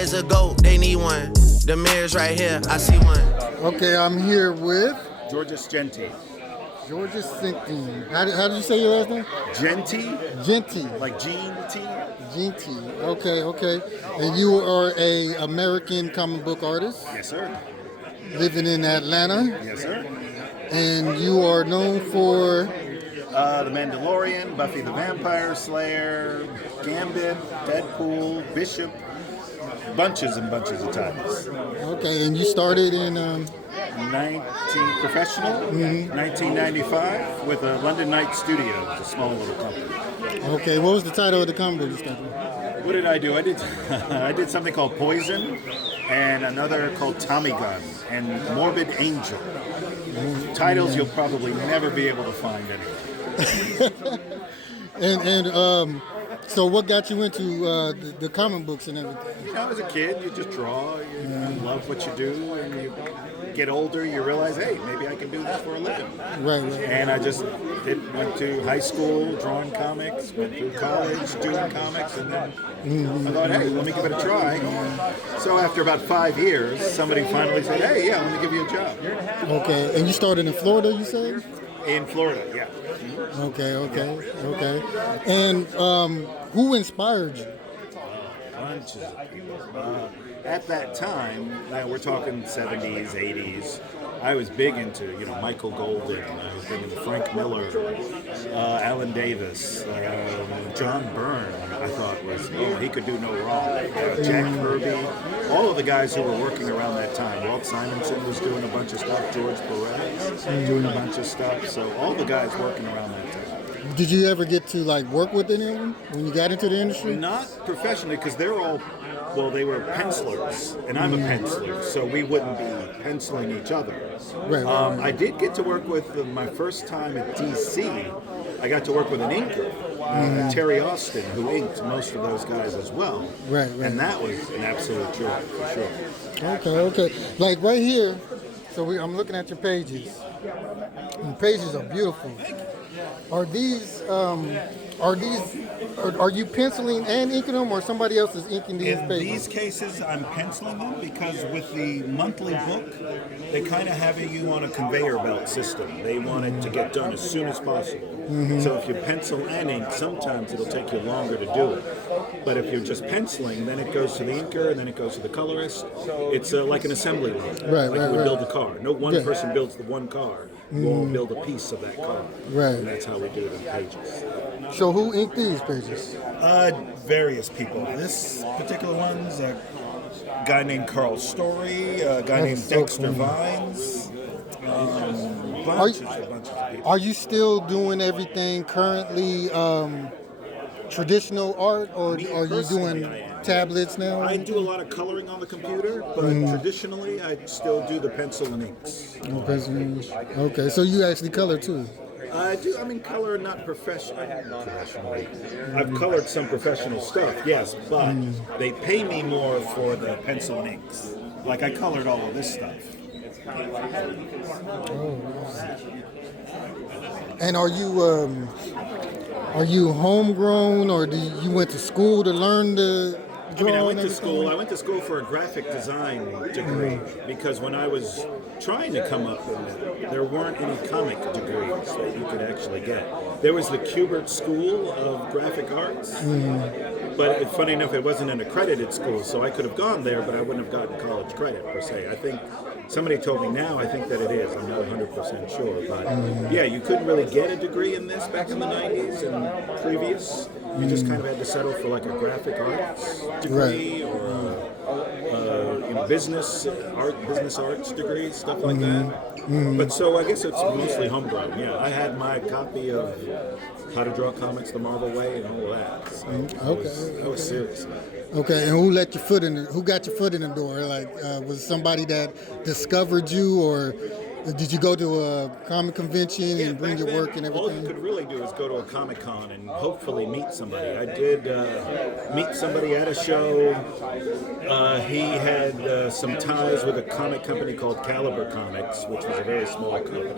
is a goat, they need one. The mirror's right here, I see one. Okay, I'm here with Georges Jeanty. Georges Jeanty. How did you say your last name? Jeanty? Jeanty. Like Jeanty? Jeanty. Okay. And you are a American comic book artist? Yes, sir. Living in Atlanta? Yes, sir. And you are known for? The Mandalorian, Buffy the Vampire Slayer, Gambit, Deadpool, Bishop, bunches and bunches of titles. Okay, and you started in? 1995 with a London Night Studio, a small little company. Okay, what was the title of the comic book you started? What did I do? I did something called Poison and another called Tommy Gun and Morbid Angel. Titles you'll probably never be able to find anywhere. So what got you into the comic books and everything? You know, as a kid, you just draw, you love what you do, and you get older, you realize, hey, maybe I can do this for a living. Right. And I just went to high school drawing comics, went through college doing comics, and then I thought, hey, let me give it a try. So after about 5 years, somebody finally said, hey, yeah, let me give you a job. Okay, and you started in Florida, you said? In Florida, yeah. Okay. And who inspired you? Bunches of people. At that time, we're talking 70s, 80s, I was big into, Michael Golden, I was big into Frank Miller, Alan Davis, John Byrne, I thought he could do no wrong. Jack Kirby, all of the guys who were working around that time. Walt Simonson was doing a bunch of stuff, George Perez doing a bunch of stuff, so all the guys working around that time. Did you ever get to work with any of them when you got into the industry? Not professionally, because they were pencilers, and I'm a penciler, so we wouldn't be penciling each other. Right. I did get to work with my first time at DC. I got to work with an inker, Terry Austin, who inked most of those guys as well. Right. And that was an absolute joy, for sure. Okay. Like right here, so I'm looking at your pages. And the pages are beautiful. Are you penciling and inking them, or somebody else is inking these pages? In these cases, I'm penciling them because with the monthly book, they kind of have you on a conveyor belt system. They want it to get done as soon as possible. So if you pencil and ink, sometimes it'll take you longer to do it. But if you're just penciling, then it goes to the inker, and then it goes to the colorist. It's like an assembly line, like you would build a car. No one person builds the one car. You all build a piece of that car. Right. And that's how we do it in pages. So who inked these pages? Various people. This particular one's a guy named Carl Story, a guy named Dexter Vines. Bunches of people. Are you still doing everything currently traditional art, or are you doing tablets now? I do a lot of coloring on the computer, but traditionally I still do the pencil and inks. Okay, so you actually color too? I do. Color not professionally. I've colored some professional stuff, yes, but they pay me more for the pencil and inks. Like I colored all of this stuff. And are you homegrown, or you went to school to learn the drawing? I went to school. I went to school for a graphic design degree because when I was trying to come up with it, there weren't any comic degrees that you could actually get. There was the Kubert School of Graphic Arts, but funny enough, it wasn't an accredited school, so I could have gone there, but I wouldn't have gotten college credit per se. I think somebody told me now, I think that it is. I'm not 100% sure, but yeah, you couldn't really get a degree in this back in the 90s and previous. You just kind of had to settle for like a graphic arts degree or business arts degree, stuff like that. But so I guess it's mostly homegrown. Yeah, I had my copy of How to Draw Comics the Marvel Way and all of that. So I was serious. Okay, and who got your foot in the door? Was it somebody that discovered you, or did you go to a comic convention and bring your work and everything? All you could really do is go to a Comic-Con and hopefully meet somebody. I did meet somebody at a show. He had some ties with a comic company called Caliber Comics, which was a very small company,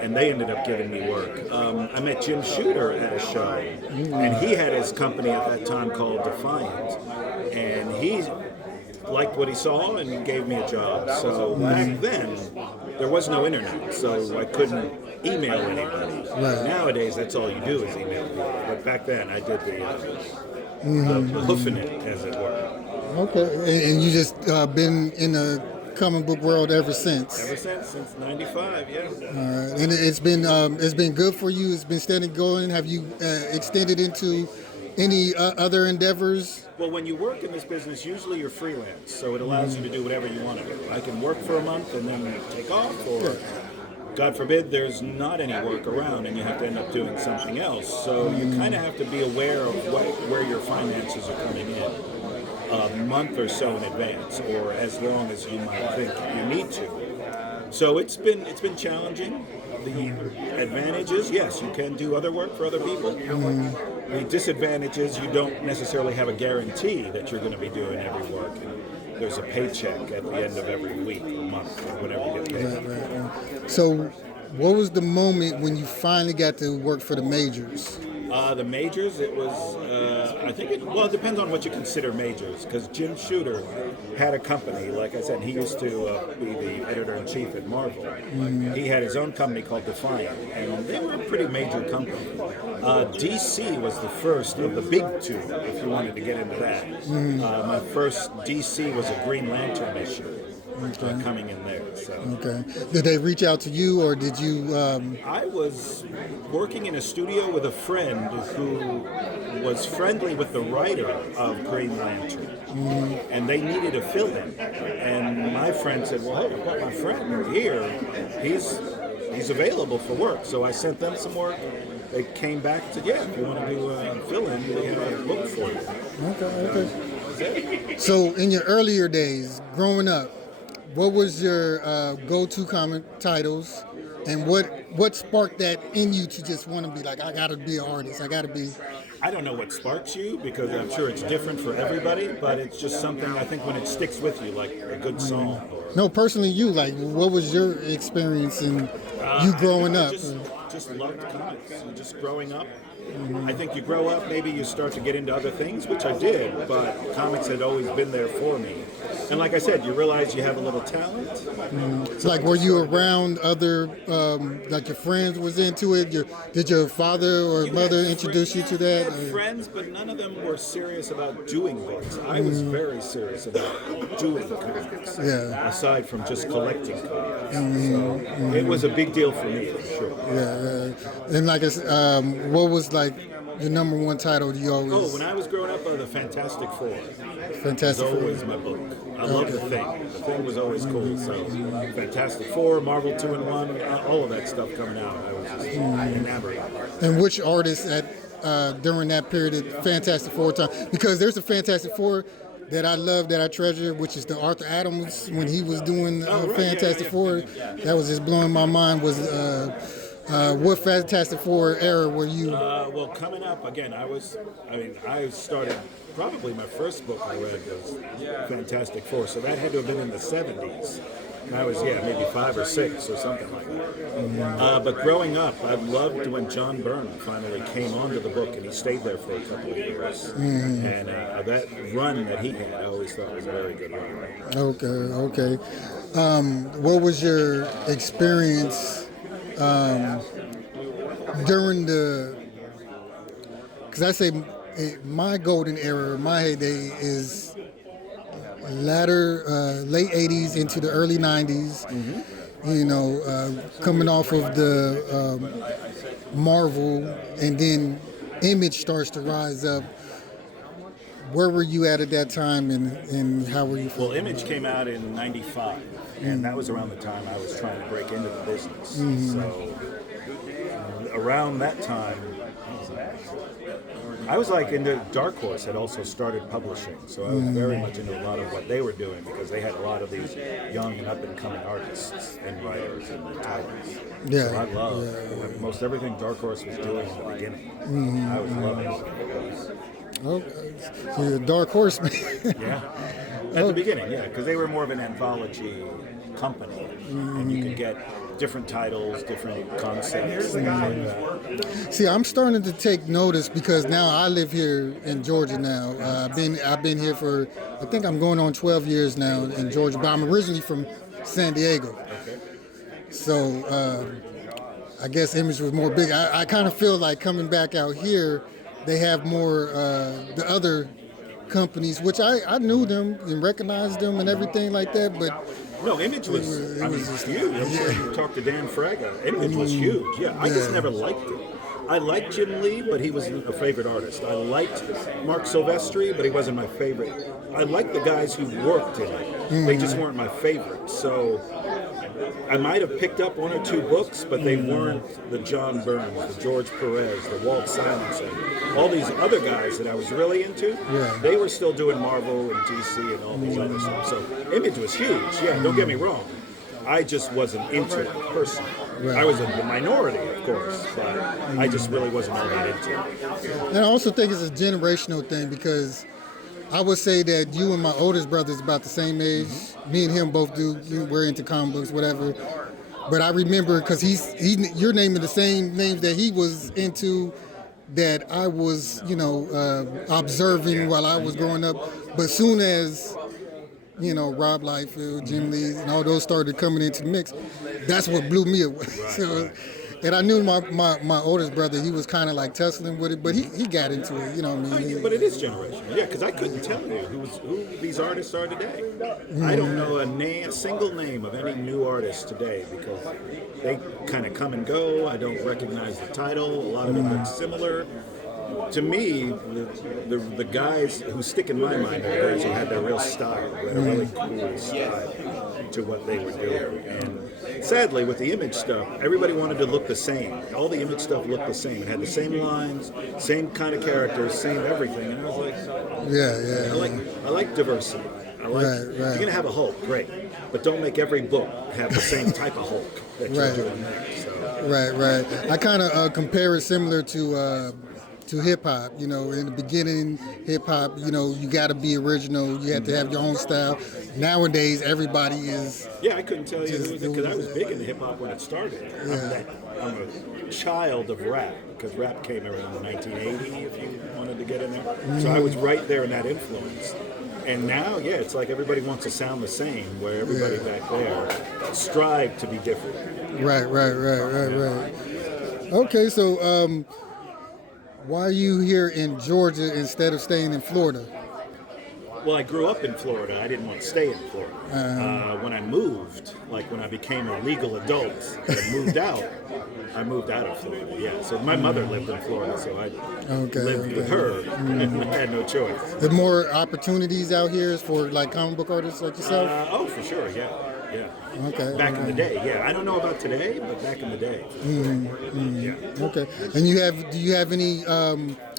and they ended up giving me work. I met Jim Shooter at a show, and he had his company at that time called Defiant, and he liked what he saw and gave me a job. So back then, there was no internet, so I couldn't email anybody. Right. Nowadays, that's all you do is email people. But back then, I did the hoofing it, as it were. Okay, and you just been in the comic book world ever since. Ever since '95, yeah. All right, and it's been good for you. It's been steady going. Have you extended into any other endeavors? Well, when you work in this business, usually you're freelance, so it allows you to do whatever you want to do. I can work for a month and then take off, or God forbid, there's not any work around and you have to end up doing something else. So you kind of have to be aware of where your finances are coming in a month or so in advance, or as long as you might think you need to. So it's been challenging. The advantage is, yes, you can do other work for other people. The disadvantage is you don't necessarily have a guarantee that you're going to be doing every work. And there's a paycheck at the end of every week or month or whenever you get paid. Right. So, what was the moment when you finally got to work for the majors? The majors, it was, it depends on what you consider majors, because Jim Shooter had a company, like I said, he used to be the editor-in-chief at Marvel. He had his own company called Defiant, and they were a pretty major company. DC was the first of the big two, if you wanted to get into that. My first DC was a Green Lantern issue. Coming in there. So. Okay. Did they reach out to you, or did you? I was working in a studio with a friend who was friendly with the writer of Green Lantern, and they needed a fill-in. And my friend said, "Well, hey, I've got my friend here. He's available for work." So I sent them some work. They came back and said, "Yeah, if you want to do a fill-in, we have a book for you." Okay. So, in your earlier days, growing up, what was your go-to comic titles, and what sparked that in you to just want to be like, I got to be an artist, I got to be... I don't know what sparks you, because I'm sure it's different for everybody, but it's just something I think when it sticks with you, like a good song. No, personally you, like, what was your experience in you growing up? Just loved comics. Just growing up. I think you grow up, maybe you start to get into other things, which I did, but comics had always been there for me. And like I said, you realize you have a little talent. Like, were you around other, like your friends was into it? Did your father or mother introduce you to that? I had friends, but none of them were serious about doing books. I was very serious about doing comics, aside from just collecting comics. So it was a big deal for me, for sure. Yeah. And like I said, what was like your number one title you always... Oh, when I was growing up, the Fantastic Four. Fantastic Four. Was always my book. I love The Thing. The Thing was always cool. So Fantastic Four, Marvel 2-in-1, all of that stuff coming out, I was just enamored. And which artists during that period of Fantastic Four time? Because there's a Fantastic Four that I love, that I treasure, which is the Arthur Adams, when he was doing Fantastic Four. That was just blowing my mind. Was what Fantastic Four era were you? Well, coming up, again, I started, probably my first book I read was Fantastic Four, so that had to have been in the 70s. And I was, maybe 5 or 6 or something like that. But growing up, I loved when John Byrne finally came onto the book, and he stayed there for a couple of years. And that run that he had, I always thought was a very good run. Okay. What was your experience during because I say my golden era, my heyday is late 80s into the early 90s. You know, coming off of the Marvel, and then Image starts to rise up. Where were you at that time, and how were you feeling? Well, Image came out in 95, and that was around the time I was trying to break into the business. So around that time, I was like into Dark Horse had also started publishing, so I was very much into a lot of what they were doing, because they had a lot of these young and up-and-coming artists and writers and talents. Yeah. So I loved most everything Dark Horse was doing in the beginning. I was loving it. Okay. So you're a Dark Horse man. Yeah. At the beginning, because they were more of an anthology company, and you could get different titles, different concepts, things like that. See, I'm starting to take notice because now I live here in Georgia now. I've been here for, I think I'm going on 12 years now in Georgia, but I'm originally from San Diego. Okay. So I guess Image was more big. I kind of feel like coming back out here, they have more the other companies, which I knew them and recognized them and everything like that, but no, Image was huge. I'm sure you talked to Dan Fraga. Image was huge. Yeah, I just never liked it. I liked Jim Lee, but he wasn't a favorite artist. I liked Mark Silvestri, but he wasn't my favorite. I liked the guys who worked in it. They just weren't my favorite. So I might have picked up one or two books, but they weren't the John Burns, the George Perez, the Walt Simonson, all these other guys that I was really into. They were still doing Marvel and DC and all these other stuff. So Image was huge. Yeah, don't get me wrong. I just wasn't into it personally. I was a minority, of course, but I just really wasn't all that into it. And I also think it's a generational thing because I would say that you and my oldest brother is about the same age. Me and him both we're into comic books, whatever. But I remember because you're naming the same names that he was into that I was, observing while I was growing up. But soon as Rob Liefeld, Jim Lee, and all those started coming into the mix, that's what blew me away. So, and I knew my oldest brother, he was kind of like tussling with it, but he got into it, you know what I mean? But it is generational, yeah, because I couldn't tell you who these artists are today. I don't know a single name of any new artist today because they kind of come and go. I don't recognize the title. A lot of them look similar. To me, the guys who stick in my mind are the guys who had their real style, who had a really cool style to what they were doing. And sadly, with the Image stuff, everybody wanted to look the same. All the Image stuff looked the same. It had the same lines, same kind of characters, same everything. And I was like, I like diversity. You're gonna have a Hulk, great, but don't make every book have the same type of Hulk that you're doing there. So. Right. I kind of compare it similar to hip hop. In the beginning, hip hop, you got to be original. You have to have your own style. Nowadays, everybody is. Yeah, I couldn't tell you because I was big into hip hop when it started. I'm a child of rap because rap came around in 1980. If you wanted to get in there, so I was right there in that influence. And now, it's like everybody wants to sound the same, where everybody back there strive to be different. Right. Okay, so. Why are you here in Georgia instead of staying in Florida? Well, I grew up in Florida. I didn't want to stay in Florida. When I moved, like when I became a legal adult and moved out, I moved out of Florida, yeah. So my mother lived in Florida, so I lived with her, and I had no choice. There more opportunities out here for like comic book artists like yourself? Oh, for sure, yeah. Okay. Back in the day, yeah. I don't know about today, but back in the day. Yeah. Okay. And do you have any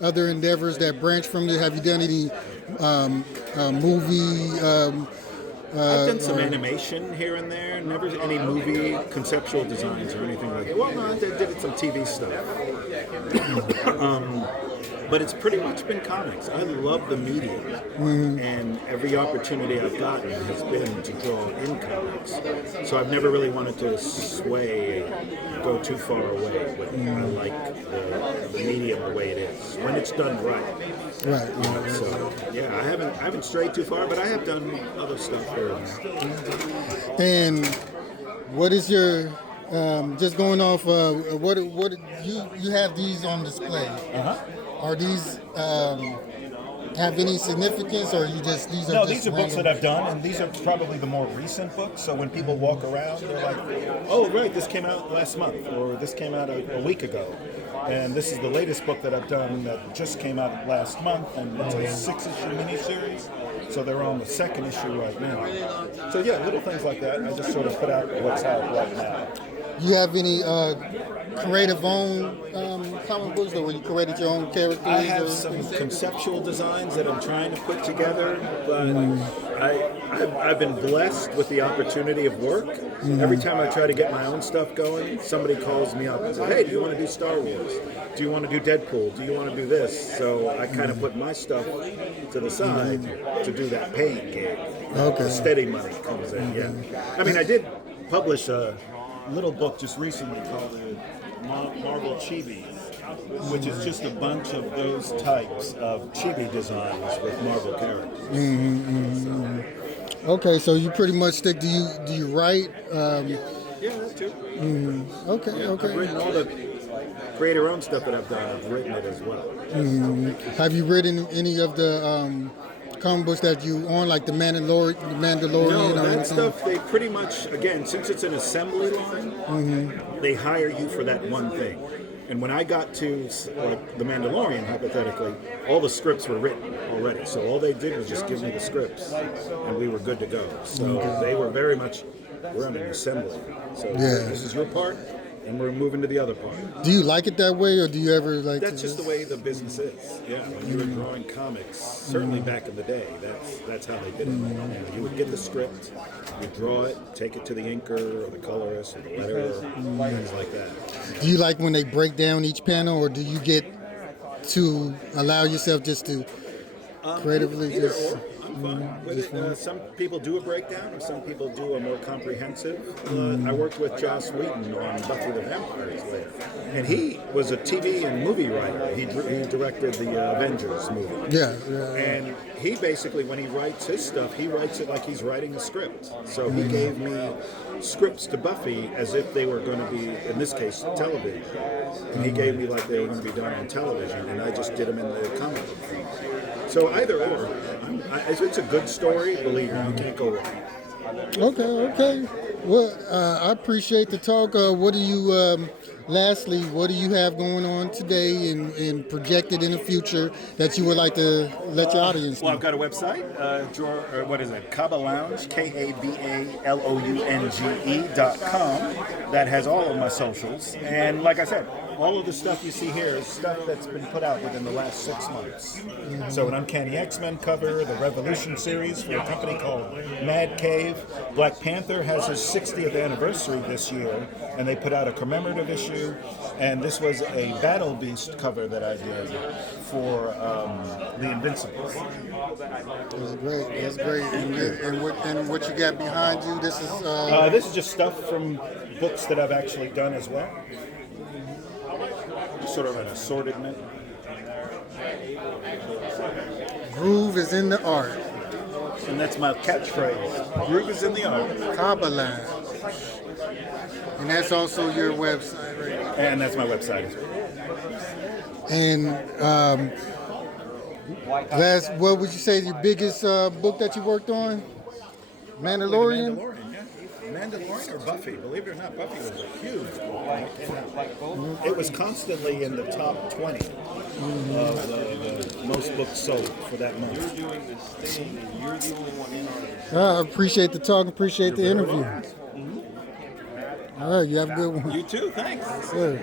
other endeavors that branch from there? Have you done any movie? I've done some animation here and there. Never any movie conceptual designs or anything like that. Well, no, I did some TV stuff. But it's pretty much been comics. I love the medium, and every opportunity I've gotten has been to draw in comics. So I've never really wanted to go too far away. But I like the medium the way it is when it's done right. Right. So I haven't strayed too far, but I have done other stuff here. And what is your just going off? What you have these on display? Are these have any significance, or these are? No, these are books that I've done, and these are probably the more recent books. So when people walk around, they're like, "Oh, right, this came out last month, or this came out a week ago." And this is the latest book that I've done that just came out last month, and it's a 6-issue miniseries. So they're on the 2nd issue right now. So little things like that. I just sort of put out what's out right now. You have any creative own comic books, or where you created your own characters? I have some conceptual designs that I'm trying to put together, but I've been blessed with the opportunity of work. Every time I try to get my own stuff going, somebody calls me up and says, hey, do you want to do Star Wars? Do you want to do Deadpool? Do you want to do this? So I kind of put my stuff to the side to do that paying gig. Okay. The steady money comes in, yeah. I mean, I did publish a little book just recently called Marvel Chibi, which is just a bunch of those types of chibi designs with Marvel characters. Okay, so you pretty much stick. Do you write? Yeah, that too. Okay, Yeah, okay. I've written all the creator-owned stuff that I've done. I've written it as well. Have you written any of the comic books that you on, like the Mandalorian? No, or that anything? stuff, they pretty much, again, since it's an assembly line, they hire you for that one thing. And when I got to like The Mandalorian, hypothetically, all the scripts were written already. So all they did was just give me the scripts, and we were good to go. So they were very much, we're on an assembly. So this is your part, and we're moving to the other part. Do you like it that way, or do you ever like? That's just the way the business is. Yeah, when you were drawing comics, certainly back in the day, that's how they did it. You would get the script, you draw it, take it to the inker or the colorist or the letterer, things like that. Do you like when they break down each panel, or do you get to allow yourself just to creatively Either just? or. I'm fine with it. Some people do a breakdown, and some people do a more comprehensive. I worked with Joss Whedon on Buffy the Vampire Slayer, and he was a TV and movie writer. He directed the Avengers movie. Yeah. And he basically, when he writes his stuff, he writes it like he's writing a script. So he gave me scripts to Buffy as if they were going to be, in this case, television. And he gave me like they were going to be done on television, and I just did them in the comic book form. So either or. If it's a good story, believe me, you can't go wrong. Okay. Well, I appreciate the talk. What do you? Lastly, what do you have going on today and projected in the future that you would like to let your audience know? Well, I've got a website, what is it? Kaba Lounge, KABALOUNGE.com, that has all of my socials. And like I said, all of the stuff you see here is stuff that's been put out within the last 6 months. So an Uncanny X-Men cover, the Revolution series for a company called Mad Cave. Black Panther has his 60th anniversary this year, and they put out a commemorative issue. And this was a Battle Beast cover that I did for The Invincibles. That's great. And what you got behind you? This is just stuff from books that I've actually done as well. Sort of an assortment. Groove is in the art. And that's my catchphrase. Groove is in the art. Kabalan. And that's also your website, right? And that's my website as well. And what would you say is your biggest book that you worked on? Mandalorian? Mandalorian or Buffy? Believe it or not, Buffy was a huge book when it came out. It was constantly in the top 20 of the most books sold for that month. You're doing this thing, and you're the only one in on it. I appreciate the talk, appreciate the interview. All right, you have a good one. You too, thanks. Sure.